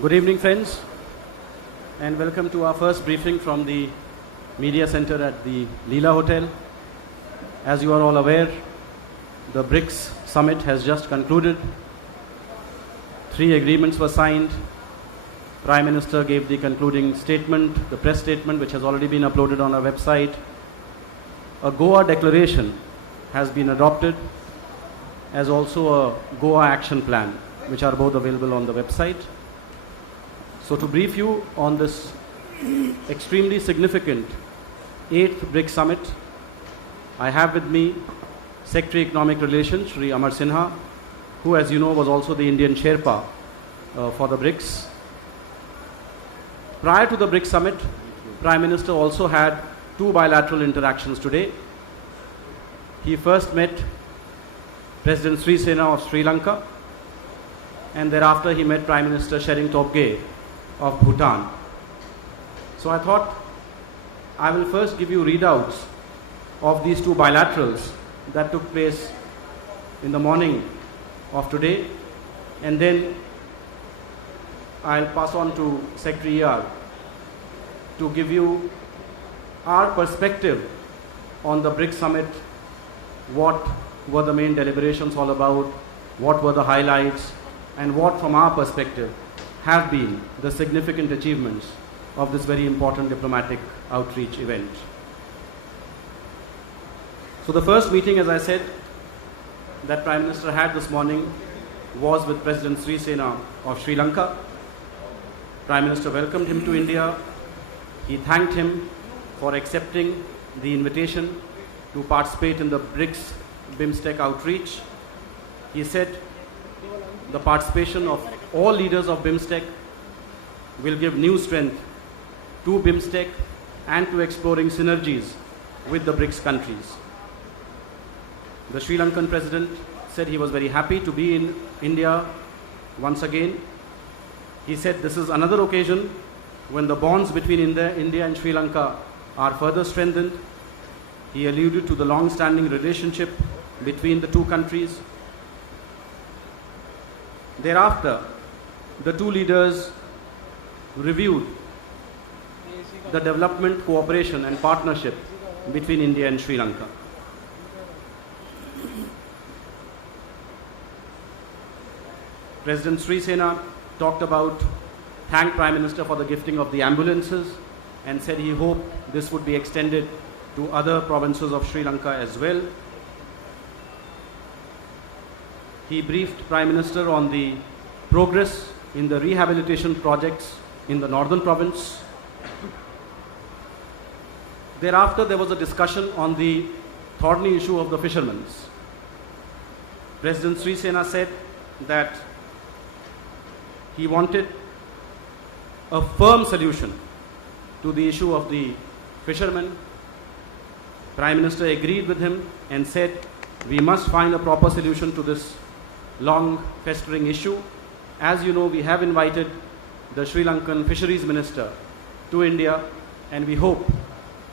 Good evening, friends, and welcome to our first briefing from the Media Center at the Leela Hotel. As you are all aware, the BRICS summit has just concluded. 3 agreements were signed. Prime Minister gave the concluding statement, the press statement, which has already been uploaded on our website. A Goa declaration has been adopted, as also a Goa action plan, which are both available on the website. So to brief you on this extremely significant 8th BRICS Summit, I have with me Secretary Economic Relations, Shri Amar Sinha, who, as you know, was also the Indian Sherpa for the BRICS. Prior to the BRICS Summit, Prime Minister also had 2 bilateral interactions today. He first met President Sri Sena of Sri Lanka, and thereafter he met Prime Minister Tshering Tobgay of Bhutan. So I thought I will first give you readouts of these 2 bilaterals that took place in the morning of today, and then I'll pass on to Secretary ER to give you our perspective on the BRICS Summit, what were the main deliberations all about, what were the highlights, and what from our perspective have been the significant achievements of this very important diplomatic outreach event. So the first meeting, as I said, that Prime Minister had this morning was with President Sri Sena of Sri Lanka. Prime Minister welcomed him to India. He thanked him for accepting the invitation to participate in the BRICS BIMSTEC outreach. He said the participation of all leaders of BIMSTEC will give new strength to BIMSTEC and to exploring synergies with the BRICS countries. The Sri Lankan President said he was very happy to be in India once again. He said this is another occasion when the bonds between India and Sri Lanka are further strengthened. He alluded to the long-standing relationship between the 2 countries. Thereafter, the 2 leaders reviewed the development, cooperation and partnership between India and Sri Lanka. President Sri Sena thanked Prime Minister for the gifting of the ambulances and said he hoped this would be extended to other provinces of Sri Lanka as well. He briefed Prime Minister on the progress in the rehabilitation projects in the northern province. Thereafter, there was a discussion on the thorny issue of the fishermen. President Sri Sena said that he wanted a firm solution to the issue of the fishermen. Prime Minister agreed with him and said we must find a proper solution to this long festering issue. As you know, we have invited the Sri Lankan Fisheries Minister to India, and we hope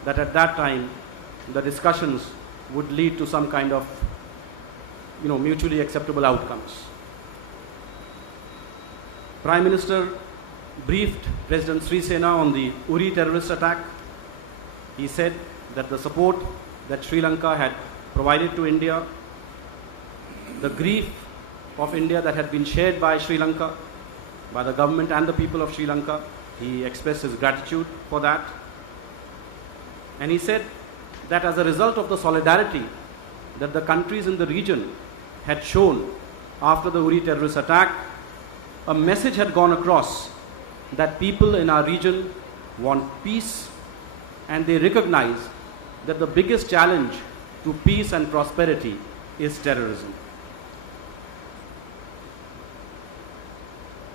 that at that time the discussions would lead to some kind of mutually acceptable outcomes. Prime Minister briefed President Sri Sena on the Uri terrorist attack. He said that the support that Sri Lanka had provided to India, the grief of India that had been shared by Sri Lanka, by the government and the people of Sri Lanka, he expressed his gratitude for that. And he said that as a result of the solidarity that the countries in the region had shown after the Uri terrorist attack, a message had gone across that people in our region want peace, and they recognize that the biggest challenge to peace and prosperity is terrorism.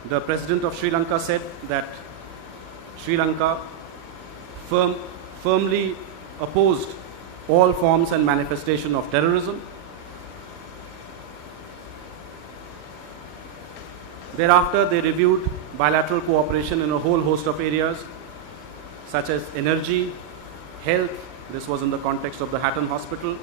The President of Sri Lanka said that Sri Lanka firmly opposed all forms and manifestation of terrorism. Thereafter, they reviewed bilateral cooperation in a whole host of areas such as energy, health. This was in the context of the Hatton Hospital.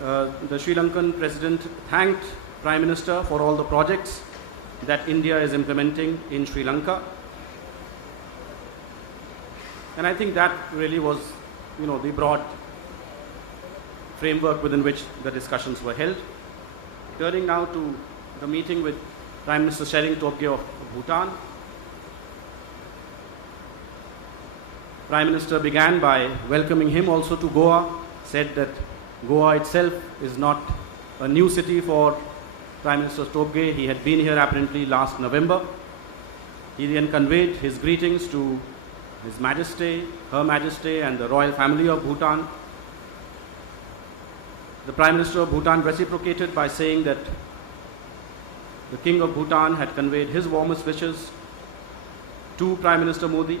the Sri Lankan President thanked Prime Minister for all the projects that India is implementing in Sri Lanka. And I think that really was, the broad framework within which the discussions were held. Turning now to the meeting with Prime Minister Tshering Tobgay of Bhutan. Prime Minister began by welcoming him also to Goa, said that Goa itself is not a new city for Prime Minister Tobgay. He had been here apparently last November. He then conveyed his greetings to His Majesty, Her Majesty and the royal family of Bhutan. The Prime Minister of Bhutan reciprocated by saying that the King of Bhutan had conveyed his warmest wishes to Prime Minister Modi.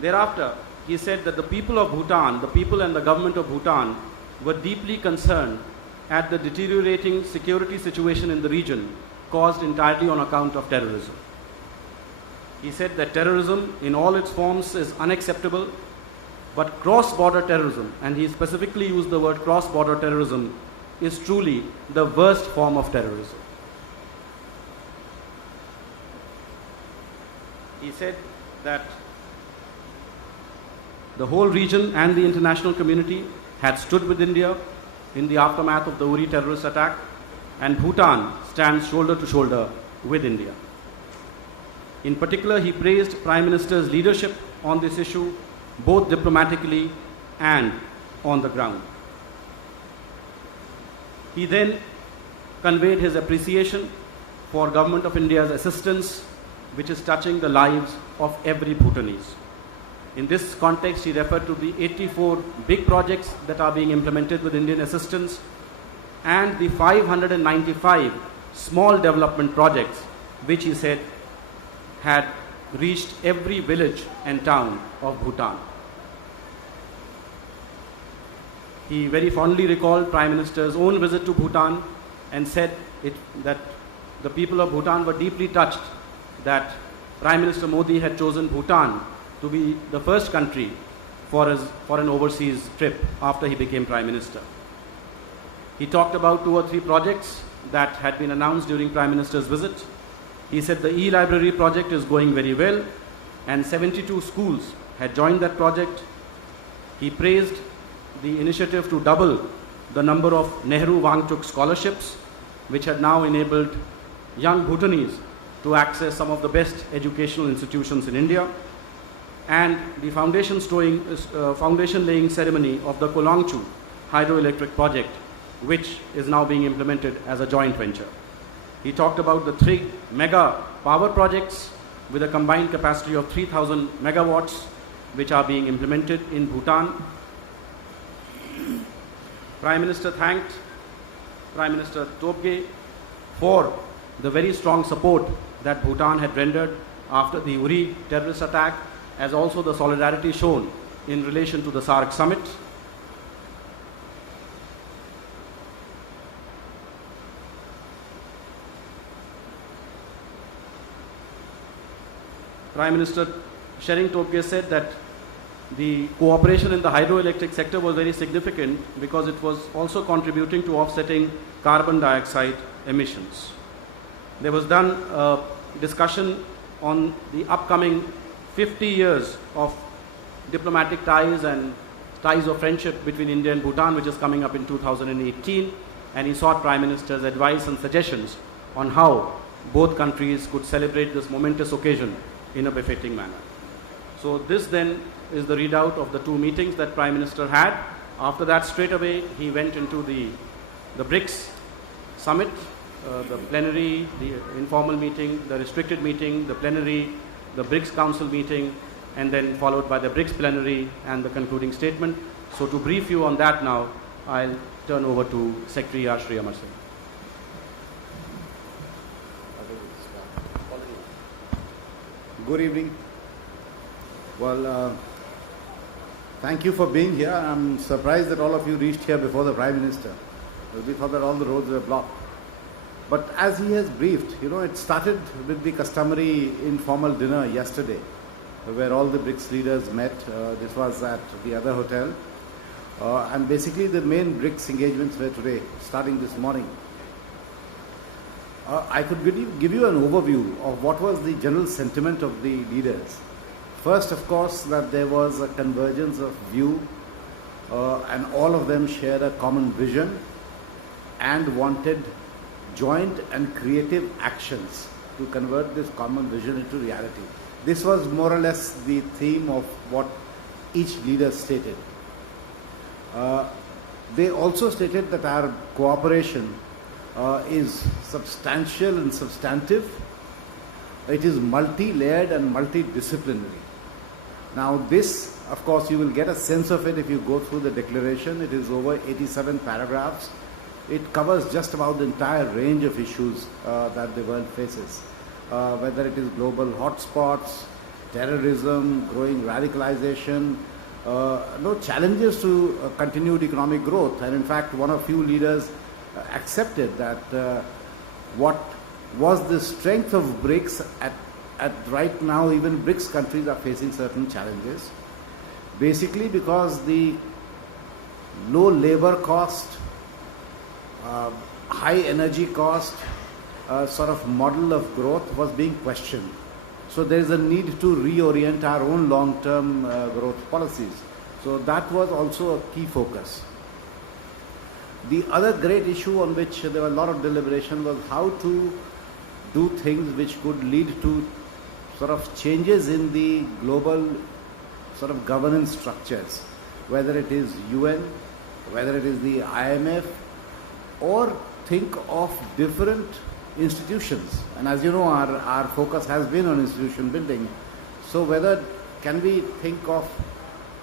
Thereafter, he said that the people of Bhutan, the people and the government of Bhutan were deeply concerned at the deteriorating security situation in the region caused entirely on account of terrorism. He said that terrorism in all its forms is unacceptable, but cross-border terrorism, and he specifically used the word cross-border terrorism, is truly the worst form of terrorism. He said that the whole region and the international community had stood with India in the aftermath of the Uri terrorist attack, and Bhutan stands shoulder to shoulder with India. In particular, he praised Prime Minister's leadership on this issue, both diplomatically and on the ground. He then conveyed his appreciation for Government of India's assistance, which is touching the lives of every Bhutanese. In this context, he referred to the 84 big projects that are being implemented with Indian assistance and the 595 small development projects, which he said had reached every village and town of Bhutan. He very fondly recalled Prime Minister's own visit to Bhutan and said that the people of Bhutan were deeply touched that Prime Minister Modi had chosen Bhutan to be the first country for an overseas trip after he became Prime Minister. He talked about 2 or 3 projects that had been announced during Prime Minister's visit. He said the e-library project is going very well and 72 schools had joined that project. He praised the initiative to double the number of Nehru Wangchuk scholarships, which had now enabled young Bhutanese to access some of the best educational institutions in India, and the foundation laying ceremony of the Kolangchu hydroelectric project, which is now being implemented as a joint venture. He talked about the 3 mega power projects with a combined capacity of 3,000 megawatts, which are being implemented in Bhutan. Prime Minister thanked Prime Minister Tobgay for the very strong support that Bhutan had rendered after the Uri terrorist attack, as also the solidarity shown in relation to the SAARC summit. Prime Minister Tshering Tobgay said that the cooperation in the hydroelectric sector was very significant because it was also contributing to offsetting carbon dioxide emissions. There was done a discussion on the upcoming 50 years of diplomatic ties and ties of friendship between India and Bhutan, which is coming up in 2018, and he sought Prime Minister's advice and suggestions on how both countries could celebrate this momentous occasion in a befitting manner. So this then is the readout of the 2 meetings that Prime Minister had. After that, straight away, he went into the BRICS summit, the plenary, the informal meeting, the restricted meeting, the plenary, the BRICS Council meeting, and then followed by the BRICS plenary and the concluding statement. So to brief you on that now, I'll turn over to Secretary R. Shri Amar Singh. Good evening. Well, thank you for being here. I'm surprised that all of you reached here before the Prime Minister. We thought that all the roads were blocked. But as he has briefed, it started with the customary informal dinner yesterday, where all the BRICS leaders met. This was at the other hotel. And basically the main BRICS engagements were today, starting this morning. I could give you an overview of what was the general sentiment of the leaders. First, of course, that there was a convergence of view, and all of them shared a common vision and wanted joint and creative actions to convert this common vision into reality. This was more or less the theme of what each leader stated. They also stated that our cooperation is substantial and substantive. It is multi-layered and multidisciplinary. Now this, of course, you will get a sense of it if you go through the declaration. It is over 87 paragraphs. It covers just about the entire range of issues that the world faces, whether it is global hotspots, terrorism, growing radicalization, challenges to continued economic growth. And in fact, one of few leaders accepted that what was the strength of BRICS at right now, even BRICS countries are facing certain challenges. Basically because the low labor cost, high energy cost sort of model of growth was being questioned. So there is a need to reorient our own long-term growth policies. So that was also a key focus. The other great issue on which there was a lot of deliberation was how to do things which could lead to sort of changes in the global sort of governance structures, whether it is UN, whether it is the IMF, or think of different institutions. And as you know, our focus has been on institution building. So whether can we think of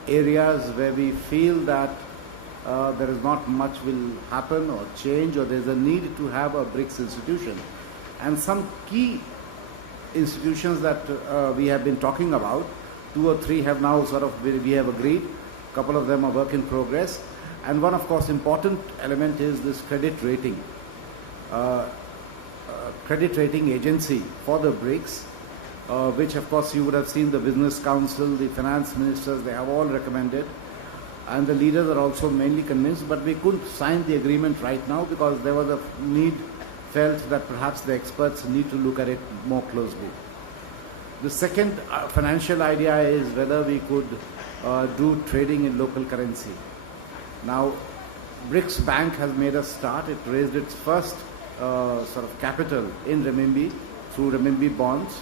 areas where we feel that there is not much will happen or change, or there's a need to have a BRICS institution. And some key institutions that we have been talking about, 2 or 3 have now sort of, we have agreed, a couple of them are work in progress. And one, of course, important element is this credit rating agency for the BRICS, which of course you would have seen the Business Council, the finance ministers, they have all recommended. And the leaders are also mainly convinced, but we couldn't sign the agreement right now because there was a need felt that perhaps the experts need to look at it more closely. The second financial idea is whether we could do trading in local currency. Now, BRICS Bank has made a start. It raised its first sort of capital in renminbi through renminbi bonds.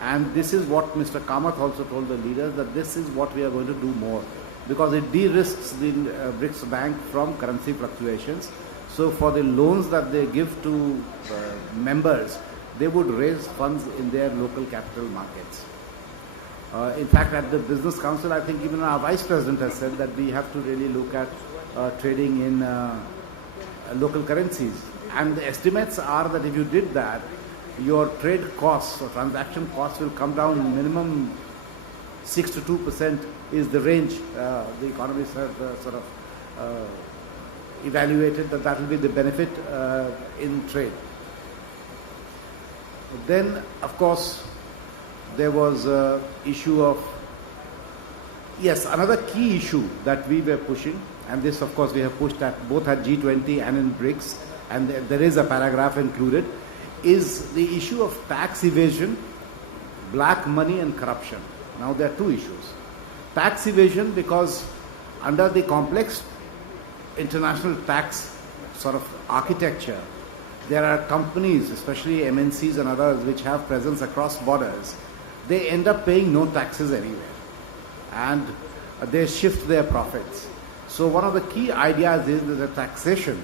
And this is what Mr. Kamath also told the leaders, that this is what we are going to do more, because it de-risks the BRICS Bank from currency fluctuations. So for the loans that they give to members, they would raise funds in their local capital markets. In fact, at the Business Council, I think even our Vice President has said that we have to really look at trading in local currencies. And the estimates are that if you did that, your trade costs or transaction costs will come down minimum 6 to 2% is the range. The economists have sort of evaluated that will be the benefit in trade. Then, of course, there was an issue of, yes, another key issue that we were pushing, and this, of course, we have pushed at both at G20 and in BRICS, and there is a paragraph included, is the issue of tax evasion, black money and corruption. Now, there are 2 issues. Tax evasion, because under the complex international tax sort of architecture, there are companies, especially MNCs and others, which have presence across borders. They end up paying no taxes anywhere, and they shift their profits. So one of the key ideas is that the taxation,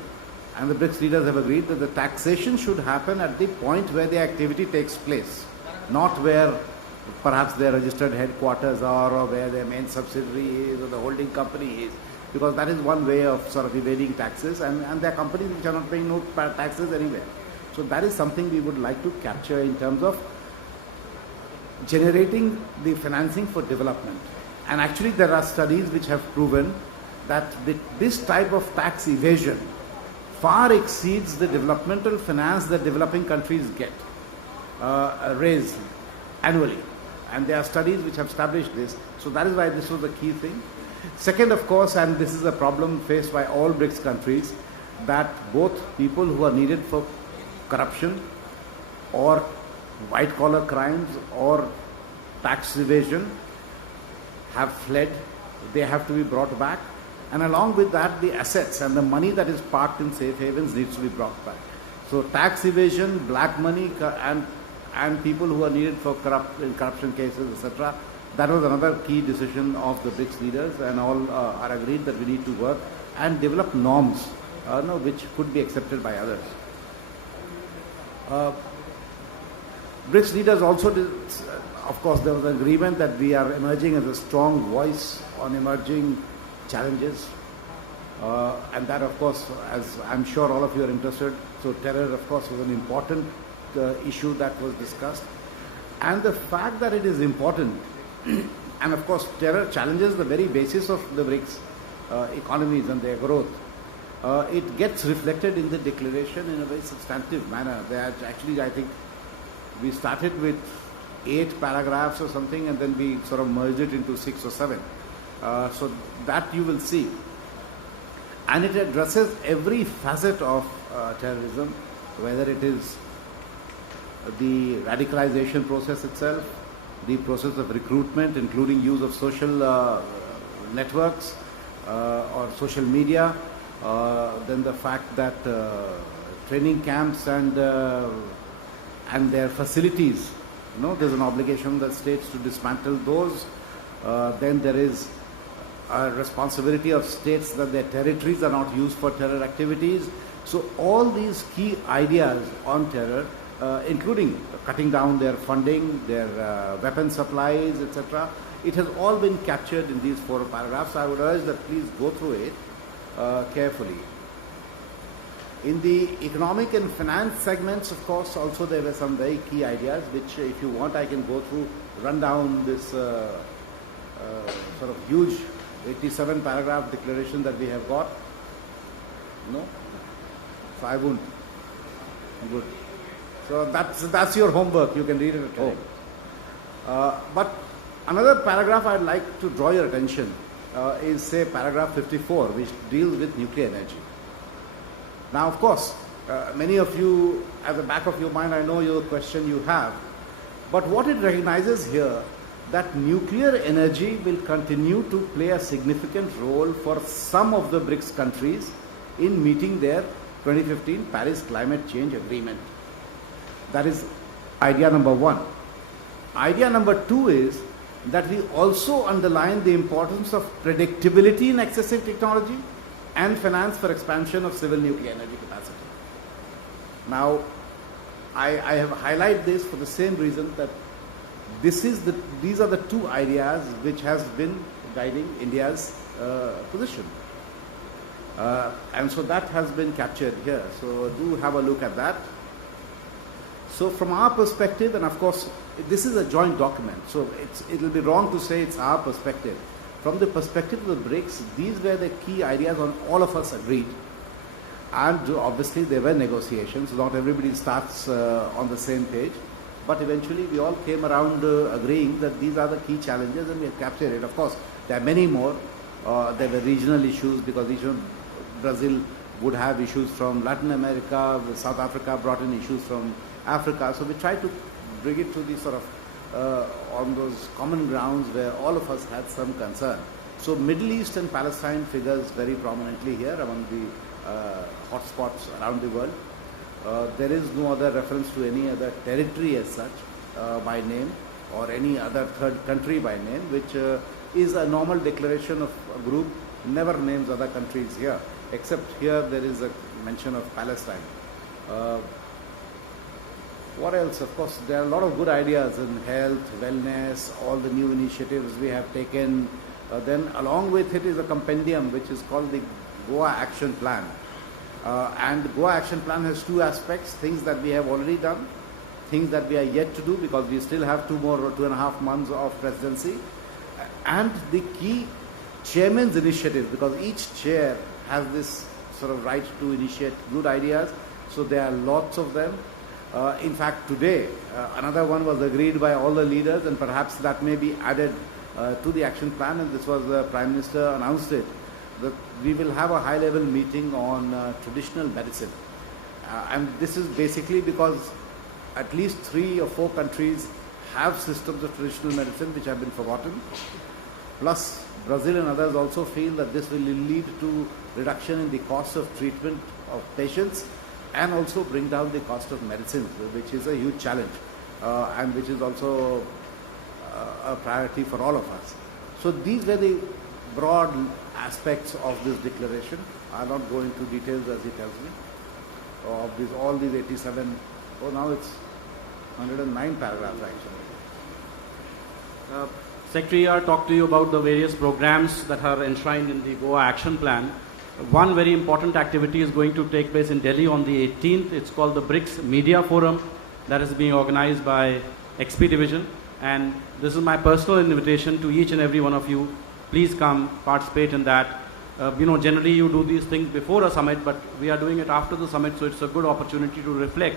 and the BRICS leaders have agreed that the taxation should happen at the point where the activity takes place, not where perhaps their registered headquarters are, or where their main subsidiary is, or the holding company is, because that is one way of sort of evading taxes, and there are companies which are not paying no taxes anywhere. So that is something we would like to capture in terms of generating the financing for development. And actually there are studies which have proven that this type of tax evasion far exceeds the developmental finance that developing countries get raised annually. And there are studies which have established this. So that is why this was the key thing. Second, of course, and this is a problem faced by all BRICS countries, that both people who are needed for corruption or white-collar crimes or tax evasion have fled. They have to be brought back. And along with that, the assets and the money that is parked in safe havens needs to be brought back. So tax evasion, black money, and people who are needed for corruption cases, etc. That was another key decision of the BRICS leaders, and all are agreed that we need to work and develop norms which could be accepted by others. BRICS leaders also did, of course, there was an agreement that we are emerging as a strong voice on emerging challenges. And that, of course, as I'm sure all of you are interested, so terror, of course, was an important issue that was discussed. And the fact that it is important, and of course, terror challenges the very basis of the BRICS economies and their growth. It gets reflected in the declaration in a very substantive manner. Actually, I think we started with 8 paragraphs or something, and then we sort of merged it into 6 or 7. So that you will see. And it addresses every facet of terrorism, whether it is the radicalization process itself, the process of recruitment, including use of social networks or social media, then the fact that training camps and their facilities, there's an obligation of the states to dismantle those. Then there is a responsibility of states that their territories are not used for terror activities. So all these key ideas on terror, including cutting down their funding, their weapon supplies, etc., it has all been captured in these 4 paragraphs. I would urge that please go through it carefully. In the economic and finance segments, of course, also there were some very key ideas, which if you want I can go through, run down this sort of huge 87 paragraph declaration that we have got. No? So I won't. Good. So that's your homework. You can read it at home. But another paragraph I'd like to draw your attention is, say, paragraph 54, which deals with nuclear energy. Now, of course, many of you, at the back of your mind, I know your question you have. But what it recognizes here, that nuclear energy will continue to play a significant role for some of the BRICS countries in meeting their 2015 Paris Climate Change Agreement. That is idea number 1. Idea number 2 is that we also underline the importance of predictability in accessing technology and finance for expansion of civil nuclear energy capacity. Now, I have highlighted this for the same reason that these are the 2 ideas which has been guiding India's position. And so that has been captured here. So do have a look at that. So from our perspective, and of course, this is a joint document, so it will be wrong to say it's our perspective. From the perspective of the BRICS, these were the key ideas on all of us agreed. And obviously there were negotiations. Not everybody starts on the same page. But eventually we all came around agreeing that these are the key challenges and we have captured it. Of course, there are many more. There were regional issues because Brazil would have issues from Latin America, South Africa brought in issues from Africa. So we tried to bring it to the sort of on those common grounds where all of us had some concern. So Middle East and Palestine figures very prominently here among the hotspots around the world. There is no other reference to any other territory as such by name or any other third country by name, which is a normal declaration of a group, never names other countries here, except here there is a mention of Palestine. What else? Of course, there are a lot of good ideas in health, wellness, all the new initiatives we have taken. Then along with it is a compendium which is called the Goa Action Plan. And the Goa Action Plan has 2 aspects, things that we have already done, things that we are yet to do because we still have 2.5 months of presidency, and the key chairman's initiatives, because each chair has this sort of right to initiate good ideas. So there are lots of them. In fact, today, another one was agreed by all the leaders, and perhaps that may be added to the action plan, and this was the Prime Minister announced it, that we will have a high-level meeting on traditional medicine. And this is basically because at least 3 or 4 countries have systems of traditional medicine which have been forgotten. Plus, Brazil and others also feel that this will lead to reduction in the cost of treatment of patients and also bring down the cost of medicines, which is a huge challenge and which is also a priority for all of us. So these were the broad aspects of this declaration. I'll not go into details as he tells me. Of these, all these 87, now it's 109 paragraphs actually. Secretary, I talked to you about the various programs that are enshrined in the Goa Action Plan. One very important activity is going to take place in Delhi on the 18th. It's called the BRICS Media Forum that is being organized by XP Division. And this is my personal invitation to each and every one of you. Please come participate in that. Generally you do these things before a summit, but we are doing it after the summit, so it's a good opportunity to reflect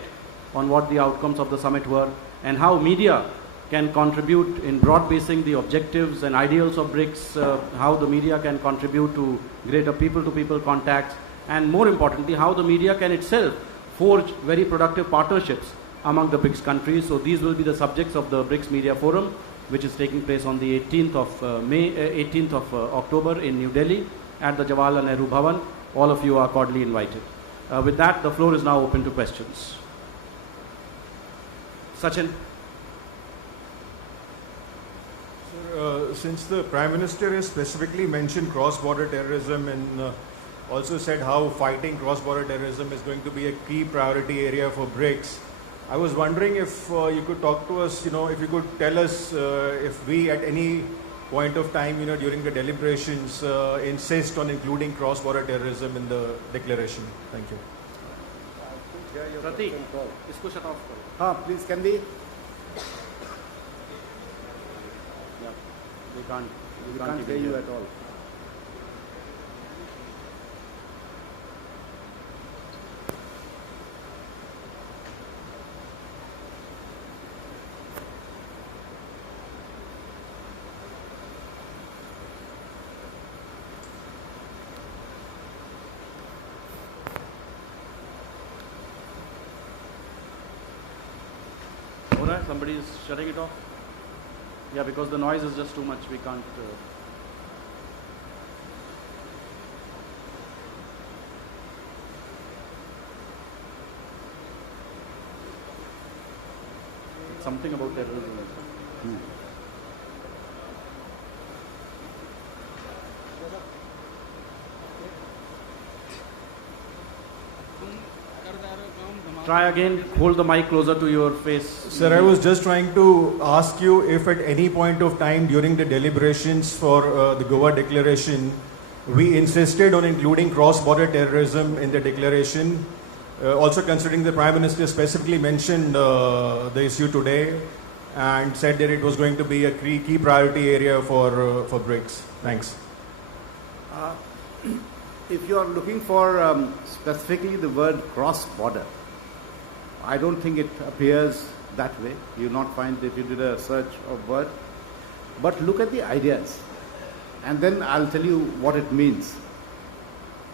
on what the outcomes of the summit were and how media can contribute in broad basing the objectives and ideals of BRICS, how the media can contribute to greater people-to-people contacts, and more importantly, how the media can itself forge very productive partnerships among the BRICS countries. So these will be the subjects of the BRICS Media Forum, which is taking place on the 18th of October in New Delhi at the Jawaharlal Nehru Bhavan. All of you are cordially invited. With that, the floor is now open to questions. Sachin. Since the Prime Minister has specifically mentioned cross-border terrorism and also said how fighting cross-border terrorism is going to be a key priority area for BRICS, I was wondering if you could talk to us, if you could tell us if we at any point of time, during the deliberations insist on including cross-border terrorism in the declaration. Thank you. Pratik, isko shut off karo. Please, can we? We can't hear you at all. Somebody is shutting it off? Yeah, because the noise is just too much. We can't. It's something about terrorism. Try again, hold the mic closer to your face. Sir, I was just trying to ask you if at any point of time during the deliberations for the Goa declaration, we insisted on including cross-border terrorism in the declaration, also considering the Prime Minister specifically mentioned the issue today and said that it was going to be a key priority area for BRICS. Thanks. If you are looking for specifically the word cross-border, I don't think it appears that way. You will not find if you did a search of word. But look at the ideas and then I'll tell you what it means.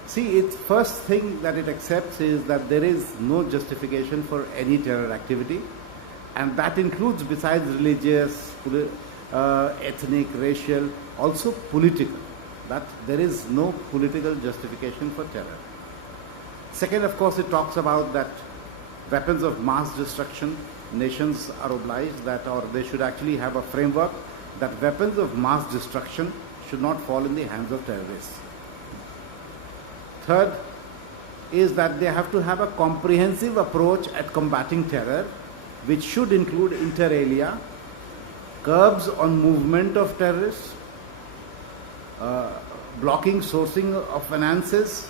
See, its first thing that it accepts is that there is no justification for any terror activity, and that includes, besides religious, ethnic, racial, also political. That there is no political justification for terror. Second, of course, it talks about that weapons of mass destruction, nations are obliged that, or they should actually have a framework that weapons of mass destruction should not fall in the hands of terrorists. Third is that they have to have a comprehensive approach at combating terror, which should include inter alia, curbs on movement of terrorists, blocking sourcing of finances,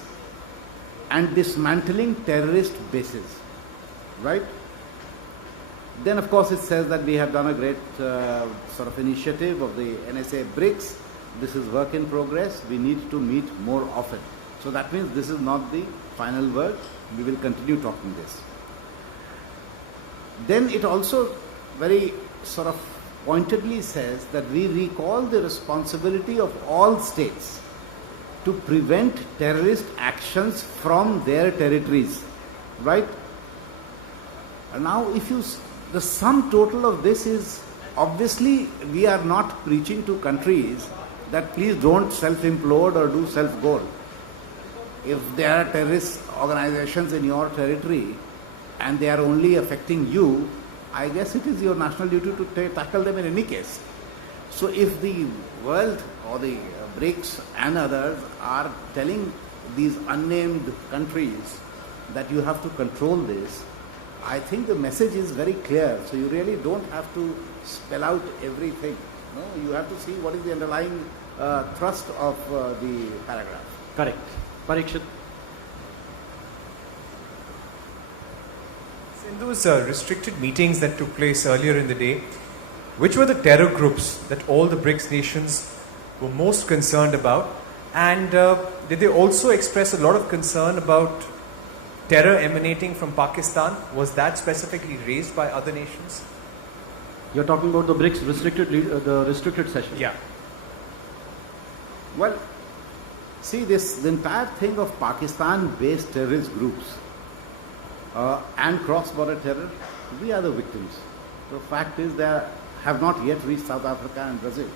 and dismantling terrorist bases. Right? Then, of course, it says that we have done a great sort of initiative of the NSA BRICS. This is work in progress. We need to meet more often. So that means this is not the final word. We will continue talking this. Then it also very sort of pointedly says that we recall the responsibility of all states to prevent terrorist actions from their territories, right? And now, the sum total of this is, obviously we are not preaching to countries that please don't self-implode or do self-goal. If there are terrorist organizations in your territory and they are only affecting you, I guess it is your national duty to tackle them in any case. So if the world or the BRICS and others are telling these unnamed countries that you have to control this, I think the message is very clear. So you really don't have to spell out everything. No, you have to see what is the underlying thrust of the paragraph. Correct. Parikshit. In those restricted meetings that took place earlier in the day, which were the terror groups that all the BRICS nations were most concerned about? And did they also express a lot of concern about terror emanating from Pakistan? Was that specifically raised by other nations? You're talking about the BRICS the restricted session. Yeah. Well, see, the entire thing of Pakistan-based terrorist groups and cross-border terror, we are the victims. The fact is they have not yet reached South Africa and Brazil.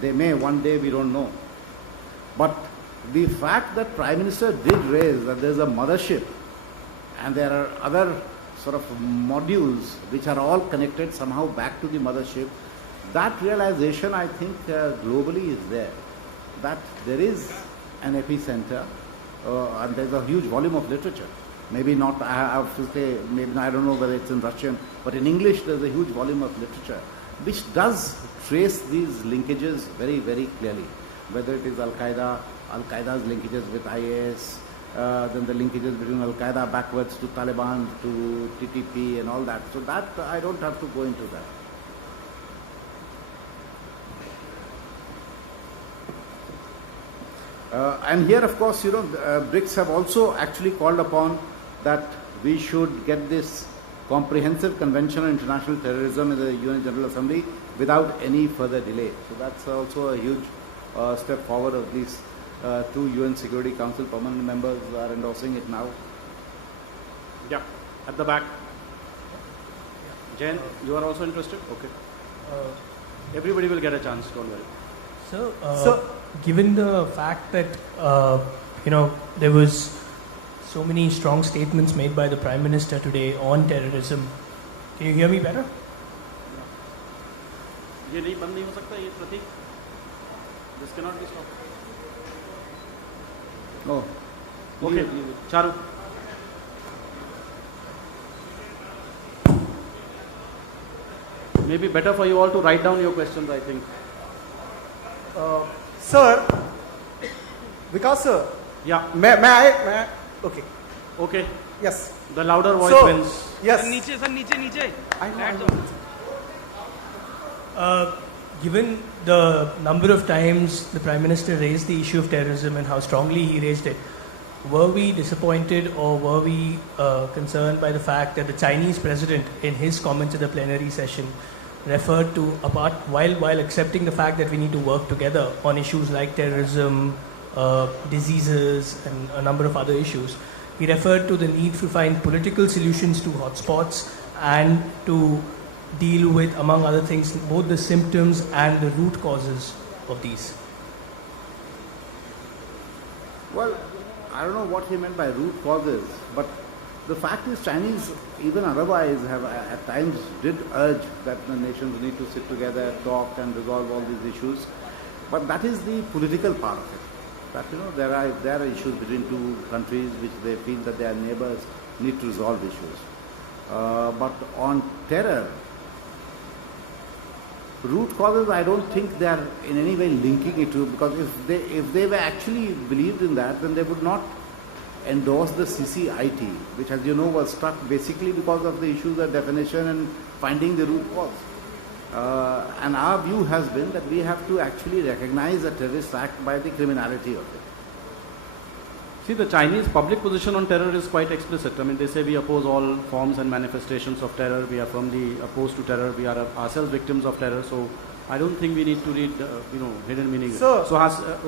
They may one day, we don't know. But the fact that Prime Minister did raise that there is a mothership and there are other sort of modules which are all connected somehow back to the mothership, that realization, I think, globally is there. That there is an epicenter and there's a huge volume of literature. Maybe not, I have to say, maybe I don't know whether it's in Russian, but in English there's a huge volume of literature which does trace these linkages very, very clearly. Whether it is Al-Qaeda's linkages with IS, then the linkages between Al-Qaeda backwards to Taliban, to TTP and all that. So that, I don't have to go into that. And here, of course, BRICS have also actually called upon that we should get this comprehensive convention on international terrorism in the UN General Assembly without any further delay. So that's also a huge step forward. At least 2 UN Security Council permanent members are endorsing it now. Yeah, at the back. Jain, you are also interested? Okay. Everybody will get a chance, don't worry. So, given the fact that there was so many strong statements made by the Prime Minister today on terrorism, can you hear me better? ये नहीं बंद नहीं हो सकता ये प्रतीक. This cannot be stopped. Oh, Okay, Charu. Maybe better for you all to write down your questions, I think. Sir, Vikas sir, Yeah. may I? Okay. Okay. Yes. The louder voice So, wins. Yes. नीचे I know. Given the number of times the Prime Minister raised the issue of terrorism and how strongly he raised it, were we disappointed or were we concerned by the fact that the Chinese president, in his comments at the plenary session, referred to, while accepting the fact that we need to work together on issues like terrorism, diseases and a number of other issues, he referred to the need to find political solutions to hotspots and to deal with, among other things, both the symptoms and the root causes of these. well, I don't know what he meant by root causes, but the fact is Chinese, even otherwise, have at times did urge that the nations need to sit together, talk and resolve all these issues. But that is the political part of it. That there are issues between two countries which they feel that their neighbors need to resolve issues. But on terror, root causes, I don't think they are in any way linking it to, because if they were actually believed in that, then they would not endorse the CCIT, which, as you know, was struck basically because of the issues of definition and finding the root cause. And our view has been that we have to actually recognize a terrorist act by the criminality of it. See, the Chinese public position on terror is quite explicit. I mean, they say we oppose all forms and manifestations of terror. We are firmly opposed to terror. We are ourselves victims of terror. So, I don't think we need to read, hidden meanings. Sir. So,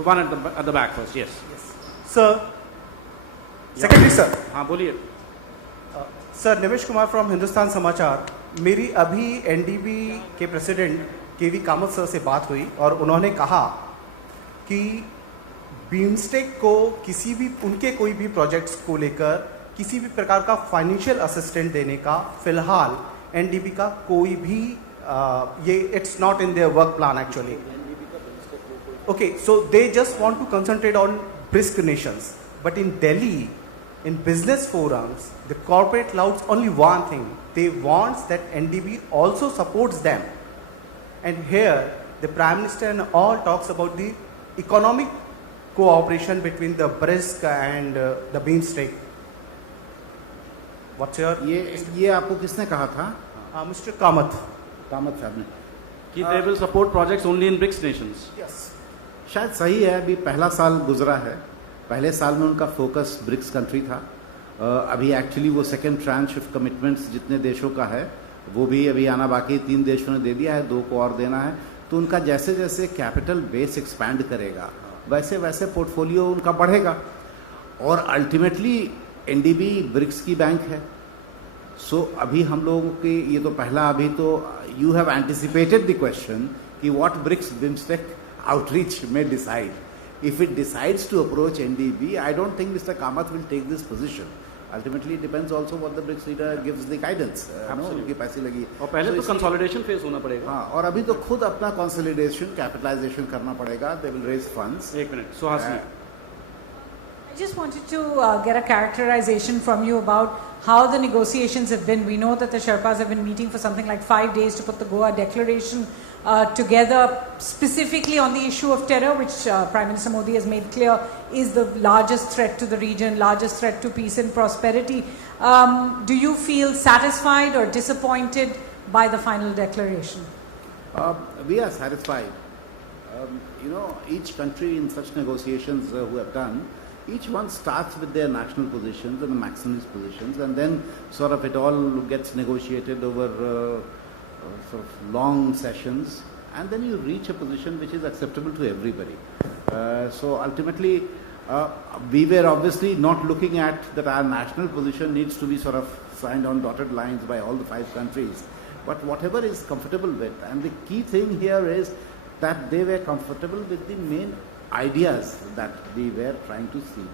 one at the back first. Yes. Sir. Secretary, sir. हाँ बोलिए. Sir Nimish Kumar from Hindustan समाचार. मेरी अभी NDB के president केवी Kamat sir से बात हुई और उन्होंने कहा कि बीमस्टेक को किसी भी उनके कोई भी प्रोजेक्ट्स को लेकर किसी भी प्रकार का फाइनेंशियल असिस्टेंट देने का फिलहाल एनडीबी का कोई भी ये it's not in their work plan actually. Okay, so they just want to concentrate on BRICS nations, but in Delhi in business forums, the corporate louds only one thing. They want that NDB also supports them. And here, the Prime Minister and all talks about the economic cooperation between the BRICS and the BIMSTEC. What's your... ये आपको किसने कहा था? Mr. Kamath. Kamat साहब ने. कि they will support projects only in BRICS nations. Yes. शायद सही है. अभी पहला साल गुजरा है. पहले साल में उनका फोकस ब्रिक्स कंट्री था. अभी एक्चुअली वो सेकेंड ट्रांच ऑफ कमिटमेंट्स जितने देशों का है वो भी अभी आना बाकी. 3 देशों ने दे दिया है, 2 को और देना है. तो उनका जैसे जैसे कैपिटल बेस एक्सपैंड करेगा वैसे वैसे पोर्टफोलियो उनका बढ़ेगा. और अल्टीमेटली एनडीबी ब्रिक्स की बैंक है. सो अभी हम लोगों के ये तो पहला, अभी तो you have anticipated the question कि व्हाट ब्रिक्स बिम्स्टेक आउटरीच में decide. If it decides to approach NDB, I don't think Mr. Kamath will take this position. Ultimately, it depends also what the BRICS leader gives the guidance. उनकी पैसे लगी. और पहले तो consolidation face होना पड़ेगा. हाँ, और अभी तो खुद अपना कंसोलिडेशन, कैपिटलाइजेशन करना पड़ेगा. They will raise funds. एक minute, Suhasini. I just wanted to get a characterization from you about how the negotiations have been. We know that the Sherpas have been meeting for something like 5 days to put the Goa Declaration together, specifically on the issue of terror, which Prime Minister Modi has made clear is the largest threat to the region, largest threat to peace and prosperity. Do you feel satisfied or disappointed by the final declaration? We are satisfied. Each country in such negotiations who have done, each one starts with their national positions and the maximalist positions, and then sort of it all gets negotiated over sort of long sessions, and then you reach a position which is acceptable to everybody. So ultimately, we were obviously not looking at that our national position needs to be sort of signed on dotted lines by all the 5 countries, but whatever is comfortable with. And the key thing here is that they were comfortable with the main ideas that we were trying to see,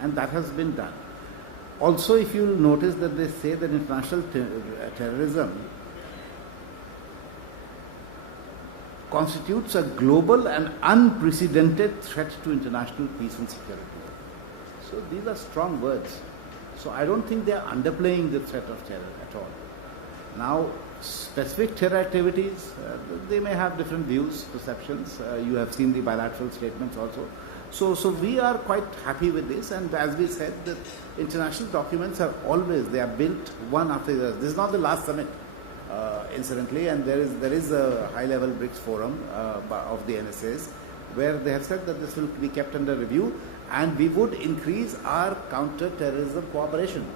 and that has been done. Also, if you notice that they say that international terrorism constitutes a global and unprecedented threat to international peace and security. So these are strong words. So I don't think they are underplaying the threat of terror at all. Now, specific terror activities, they may have different views, perceptions. You have seen the bilateral statements also. So we are quite happy with this, and as we said, the international documents are always, they are built one after the other. This is not the last summit. Incidentally, and there is a high-level BRICS forum of the NSAs where they have said that this will be kept under review, and we would increase our counter-terrorism cooperation.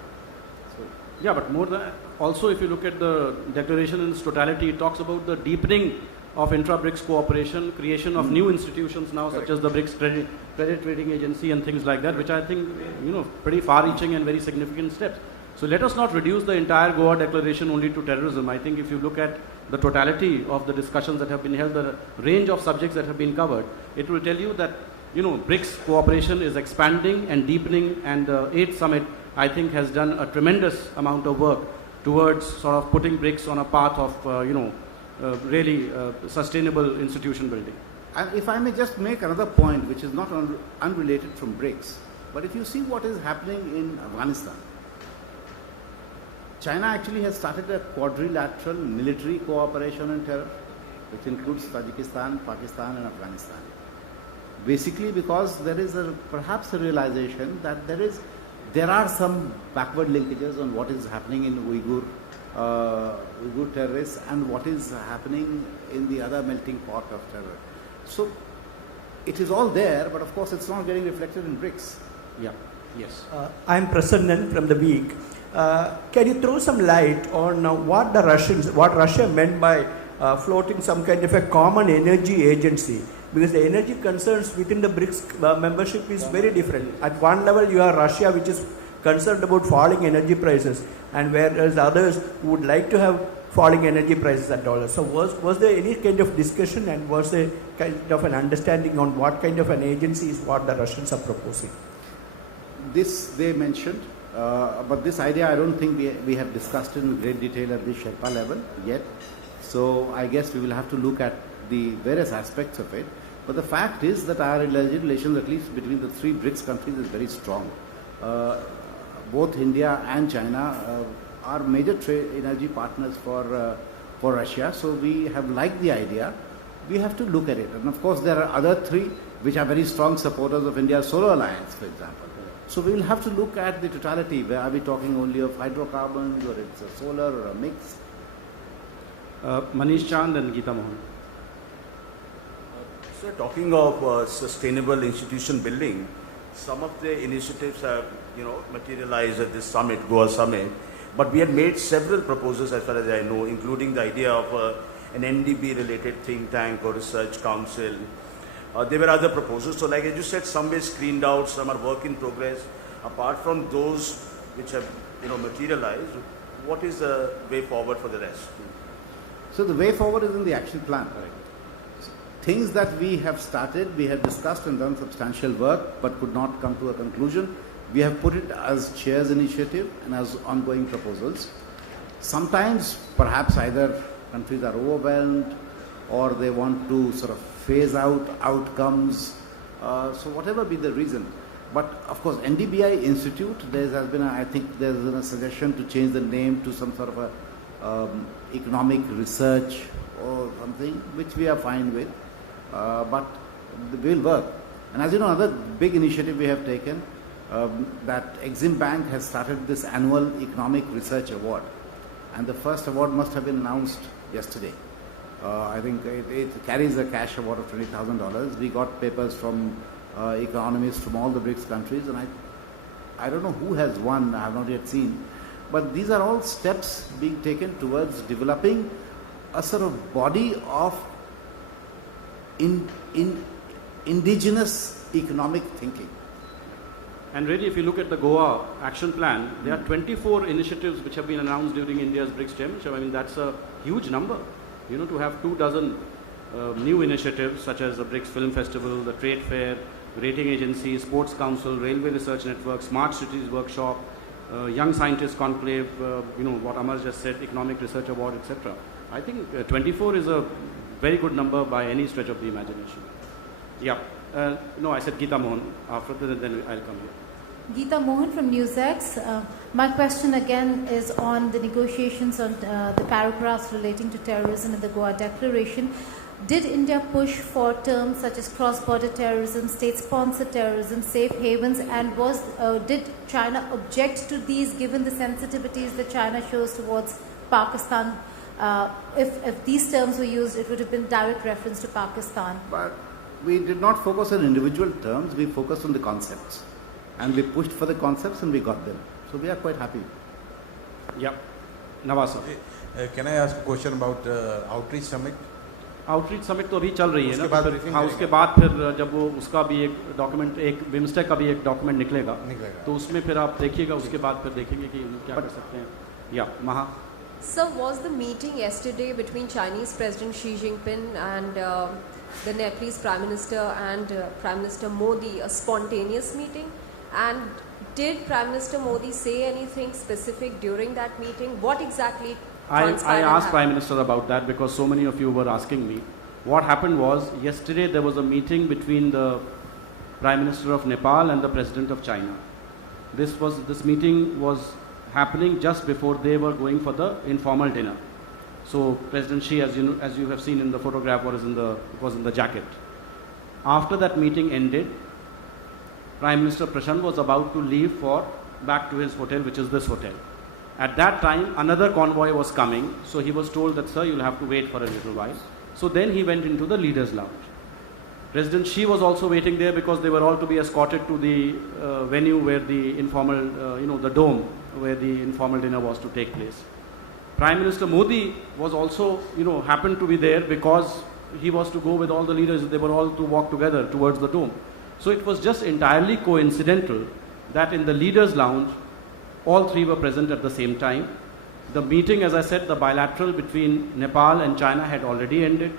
So, yeah, but more than also, if you look at the declaration in its totality, it talks about the deepening of intra-BRICS cooperation, creation of new institutions now, such as the BRICS Credit Rating Agency and things like that, which I think, pretty far-reaching and very significant steps. So let us not reduce the entire Goa Declaration only to terrorism. I think if you look at the totality of the discussions that have been held, the range of subjects that have been covered, it will tell you that, BRICS cooperation is expanding and deepening, and the 8th summit, I think, has done a tremendous amount of work towards sort of putting BRICS on a path of, really sustainable institution building. And if I may just make another point, which is not unrelated from BRICS, but if you see what is happening in Afghanistan, China actually has started a quadrilateral military cooperation on terror, which includes Tajikistan, Pakistan and Afghanistan. Basically because there is perhaps a realization that there are some backward linkages on what is happening in Uyghur terrorists and what is happening in the other melting pot of terror. So it is all there, but of course it's not getting reflected in BRICS. Yeah. Yes. I'm Prasannan from The Week. Can you throw some light on what Russia meant by floating some kind of a common energy agency? Because the energy concerns within the BRICS membership is very different. At one level, you have Russia, which is concerned about falling energy prices, and whereas others would like to have falling energy prices at dollars. So was there any kind of discussion, and was there kind of an understanding on what kind of an agency is what the Russians are proposing? This they mentioned, but this idea I don't think we have discussed in great detail at the Sherpa level yet. So I guess we will have to look at the various aspects of it. But the fact is that our relations, at least between the three BRICS countries, is very strong. Both India and China are major energy partners for Russia. So we have liked the idea. We have to look at it. And of course, there are other three which are very strong supporters of India's solar alliance, for example. So we will have to look at the totality. Where are we talking only of hydrocarbons, or it's a solar or a mix? Manish Chand and Geeta Mohan. So talking of sustainable institution building, some of the initiatives have, materialized at this summit, Goa summit. But we had made several proposals, as far as I know, including the idea of an NDB-related think tank or research council. There were other proposals. So, like as you said, some were screened out, some are work in progress. Apart from those which have, materialized, what is the way forward for the rest? So the way forward is in the action plan. Things that we have started, we have discussed and done substantial work, but could not come to a conclusion. We have put it as Chair's initiative and as ongoing proposals. Sometimes, perhaps either countries are overwhelmed or they want to sort of phase out outcomes. So whatever be the reason. But of course, NDBI Institute, there has been, I think there's been a suggestion to change the name to some sort of a economic research or something, which we are fine with. But we'll work. And as you know, another big initiative we have taken, that Exim Bank has started this annual Economic Research Award. And the first award must have been announced yesterday. I think it carries a cash award of $20,000. We got papers from economists from all the BRICS countries, and I don't know who has won, I have not yet seen. But these are all steps being taken towards developing a sort of body of indigenous economic thinking. And really, if you look at the Goa action plan, there are 24 initiatives which have been announced during India's BRICS chairmanship. I mean, that's a huge number. To have 24 new initiatives such as the BRICS Film Festival, the Trade Fair, Rating Agency, Sports Council, Railway Research Network, Smart Cities Workshop, Young Scientist Conclave, what Amar just said, Economic Research Award, etc. I think 24 is a very good number by any stretch of the imagination. Yeah. No, I said Geeta Mohan. After that, then I'll come here. Geeta Mohan from NewsX. My question again is on the negotiations on the paragraphs relating to terrorism in the Goa Declaration. Did India push for terms such as cross-border terrorism, state-sponsored terrorism, safe havens, and did China object to these given the sensitivities that China shows towards Pakistan? If these terms were used, it would have been direct reference to Pakistan. But we did not focus on individual terms, we focused on the concepts. And we pushed for the concepts and we got them. So we are quite happy. Yeah. Nawaz. Can I ask a question about Outreach Summit? Outreach summit तो अभी चल रही है ना, हाँ, उसके बाद फिर जब वो उसका भी एक डॉक्यूमेंट, एक बिमस्टेक का भी एक डॉक्यूमेंट निकलेगा, तो उसमें फिर आप देखिएगा, उसके बाद फिर देखेंगे कि क्या कर सकते हैं. या Maha. Sir, was the meeting yesterday between Chinese President Xi Jinping and the Nepalese Prime Minister and Prime Minister Modi a spontaneous meeting? And did Prime Minister Modi say anything specific during that meeting? What exactly I asked Prime Minister about that because so many of you were asking me. What happened was, yesterday there was a meeting between the Prime Minister of Nepal and the President of China. This meeting was happening just before they were going for the informal dinner. So President Xi, as you have seen in the photograph, was in the jacket. After that meeting ended, Prime Minister Prashant was about to leave back to his hotel, which is this hotel. At that time, another convoy was coming, so he was told that, sir, you'll have to wait for a little while. So then he went into the leaders' lounge. President Xi was also waiting there because they were all to be escorted to the venue where the informal, the dome where the informal dinner was to take place. Prime Minister Modi was also, happened to be there because he was to go with all the leaders. They were all to walk together towards the dome. So it was just entirely coincidental that in the leaders' lounge, all three were present at the same time. The meeting, as I said, the bilateral between Nepal and China had already ended.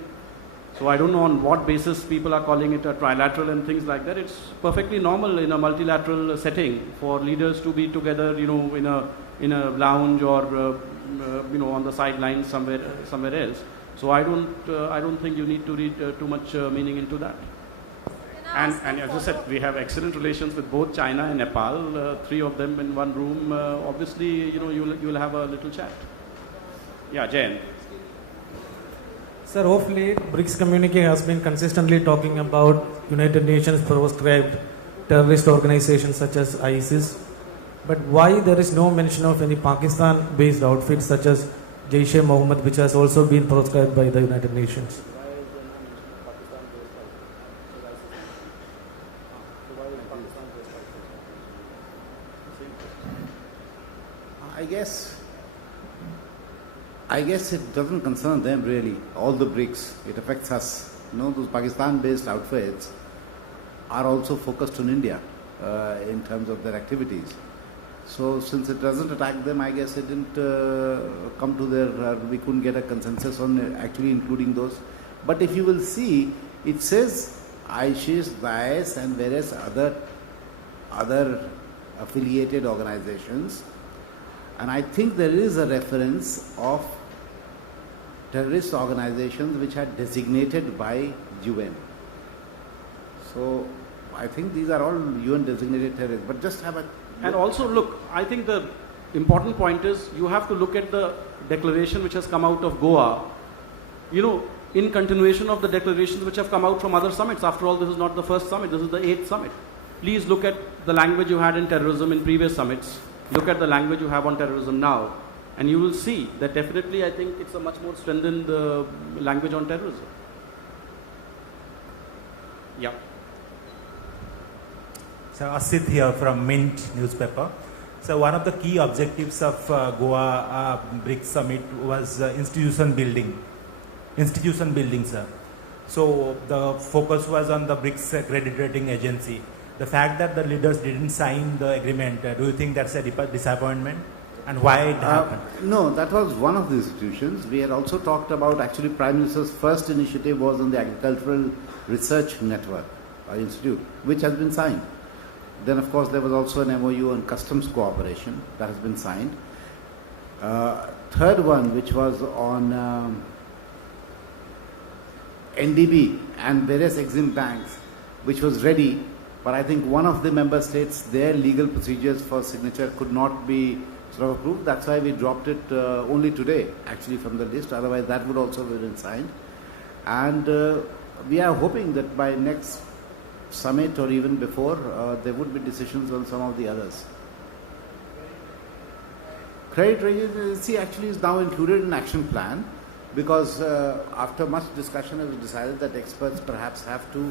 So I don't know on what basis people are calling it a trilateral and things like that. It's perfectly normal in a multilateral setting for leaders to be together, in a lounge or on the sidelines somewhere else. So I don't think you need to read too much meaning into that. And as I said, we have excellent relations with both China and Nepal. Three of them in one room. Obviously, you'll have a little chat. Yeah, Jayan. Sir, hopefully BRICS communique has been consistently talking about United Nations proscribed terrorist organizations such as ISIS. But why there is no mention of any Pakistan-based outfits such as Jaish-e-Mohammed, which has also been proscribed by the United Nations? I guess it doesn't concern them really, all the BRICS. It affects us. Those Pakistan-based outfits are also focused on India in terms of their activities. So since it doesn't attack them, I guess it didn't come to we couldn't get a consensus on actually including those. But if you will see, it says ISIS, Daesh and various other affiliated organizations. And I think there is a reference of terrorist organizations which are designated by UN. So I think these are all UN designated terrorists. But just have a... And also look, I think the important point is you have to look at the declaration which has come out of Goa, in continuation of the declarations which have come out from other summits. After all, this is not the first summit, this is the 8th summit. Please look at the language you had in terrorism in previous summits. Look at the language you have on terrorism now, and you will see that definitely I think it's a much more strengthened language on terrorism. Yeah. So Asit here from Mint newspaper. So one of the key objectives of Goa BRICS summit was institution building, sir. So the focus was on the BRICS credit rating agency. The fact that the leaders didn't sign the agreement, do you think that's a disappointment? And why it happened? No, that was one of the institutions. We had also talked about, actually Prime Minister's first initiative was on the Agricultural Research Network Institute, which has been signed. Then of course there was also an MOU on customs cooperation that has been signed. Third one, which was on NDB and various Exim banks, which was ready. But I think one of the member states, their legal procedures for signature could not be sort of approved. That's why we dropped it only today, actually, from the list. Otherwise, that would also have been signed. And we are hoping that by next summit or even before, there would be decisions on some of the others. Credit rating agency actually is now included in action plan because after much discussion, it was decided that experts perhaps have to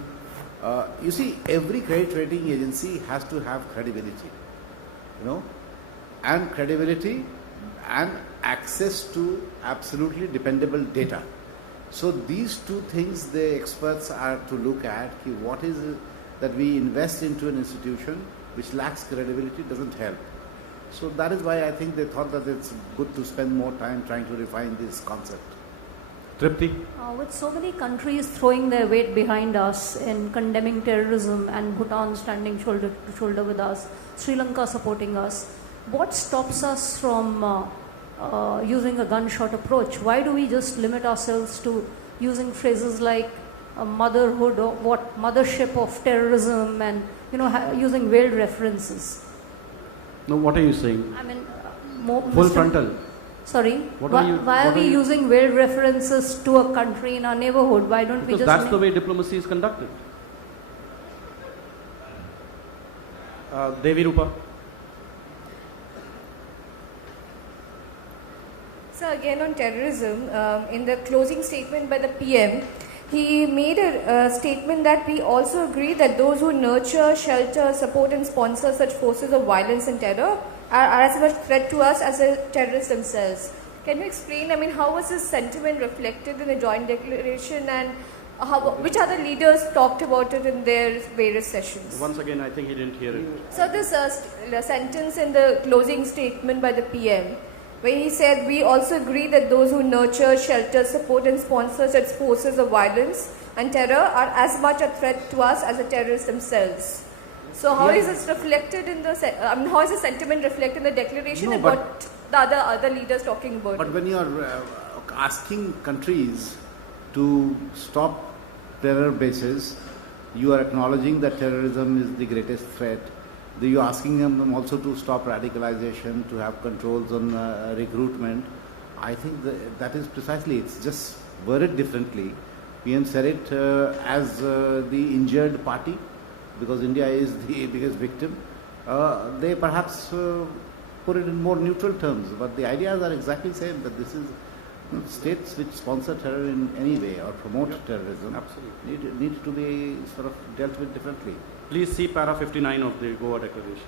you see, every credit rating agency has to have credibility, and credibility and access to absolutely dependable data. So these two things the experts are to look at. What is it that we invest into an institution which lacks credibility doesn't help. So that is why I think they thought that it's good to spend more time trying to refine this concept. Tripti? With so many countries throwing their weight behind us in condemning terrorism and Bhutan standing shoulder to shoulder with us, Sri Lanka supporting us, what stops us from using a gunshot approach? Why do we just limit ourselves to using phrases like motherhood or mothership of terrorism and using veiled references? No, what are you saying? I mean, full frontal. Sorry, why are we using veiled references to a country in our neighborhood? Why don't we just... Because that's the way diplomacy is conducted. Devi Rupa. So again on terrorism, in the closing statement by the PM, he made a statement that we also agree that those who nurture, shelter, support and sponsor such forces of violence and terror are as much threat to us as the terrorists themselves. Can you explain, I mean, how was this sentiment reflected in the joint declaration, and which other leaders talked about it in their various sessions? Once again, I think he didn't hear it. So this sentence in the closing statement by the PM, where he said, we also agree that those who nurture, shelter, support and sponsor such forces of violence and terror are as much a threat to us as the terrorists themselves. So how is this reflected in the, how is the sentiment reflected in the declaration, and what the other leaders talking about? But when you are asking countries to stop terror bases, you are acknowledging that terrorism is the greatest threat. You are asking them also to stop radicalization, to have controls on recruitment. I think that is precisely, it's just worded differently. PM said it as the injured party, because India is the biggest victim. They perhaps put it in more neutral terms, but the ideas are exactly the same, that this is states which sponsor terror in any way or promote terrorism need to be sort of dealt with differently. Please see para 59 of the Goa Declaration.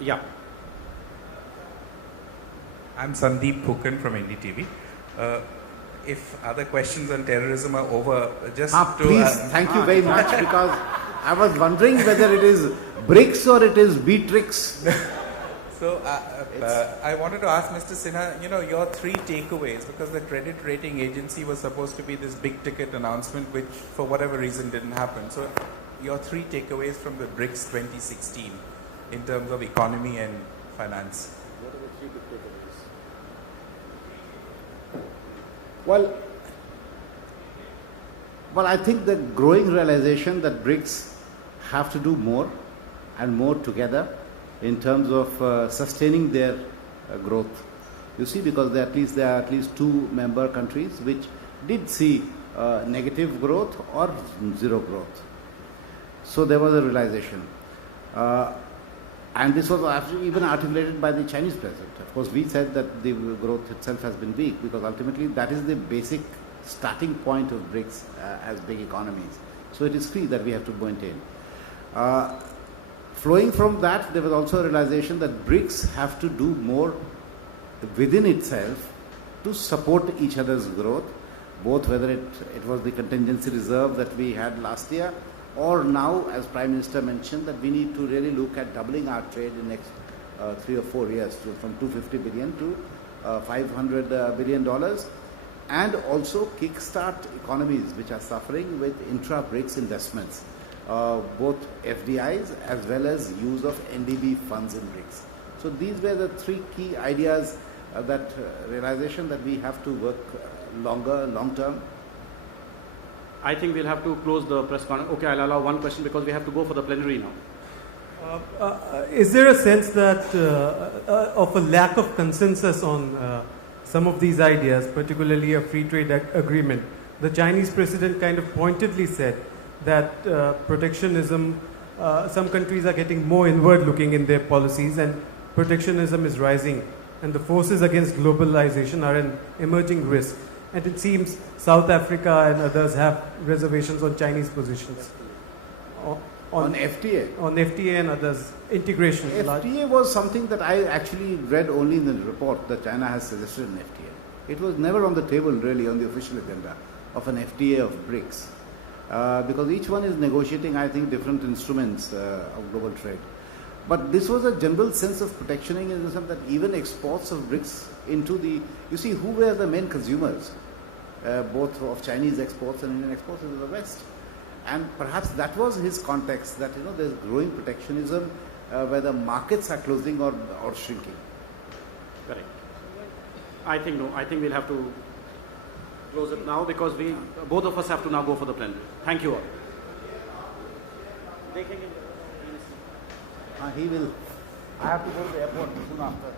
Yeah. I'm Sandeep Phukan from NDTV. If other questions on terrorism are over, just please, thank you very much, because I was wondering whether it is BRICS or it is Beatrix. So I wanted to ask Mr. Sinha, your 3 takeaways, because the credit rating agency was supposed to be this big ticket announcement, which for whatever reason didn't happen. So your 3 takeaways from the BRICS 2016 in terms of economy and finance. What are the 3 big takeaways? Well, I think the growing realization that BRICS have to do more and more together in terms of sustaining their growth. You see, because there are at least 2 member countries which did see negative growth or zero growth. So there was a realization. And this was actually even articulated by the Chinese president. Of course, we said that the growth itself has been weak, because ultimately that is the basic starting point of BRICS as big economies. So it is key that we have to maintain. Flowing from that, there was also a realization that BRICS have to do more within itself to support each other's growth, both whether it was the contingency reserve that we had last year, or now, as Prime Minister mentioned, that we need to really look at doubling our trade in the next 3 or 4 years, from $250 billion to $500 billion, and also kickstart economies which are suffering with intra-BRICS investments. Both FDIs as well as use of NDB funds in BRICS. So these were the 3 key ideas, that realization that we have to work long term. I think we'll have to close the press conference. Okay, I'll allow one question because we have to go for the plenary now. Is there a sense that of a lack of consensus on some of these ideas, particularly a free trade agreement? The Chinese president kind of pointedly said that protectionism, some countries are getting more inward looking in their policies, and protectionism is rising, and the forces against globalization are an emerging risk. And it seems South Africa and others have reservations on Chinese positions. On FTA? On FTA and others, integration. FTA was something that I actually read only in the report that China has suggested in FTA. It was never on the table really on the official agenda of an FTA of BRICS. Because each one is negotiating, I think, different instruments of global trade. But this was a general sense of protectionism, that even exports of BRICS into the, you see, who were the main consumers, both of Chinese exports and Indian exports in the West. And perhaps that was his context, that there's growing protectionism where the markets are closing or shrinking. Correct. I think no. I think we'll have to close it now, because both of us have to now go for the plenary. Thank you all. He will. I have to go to the airport soon after.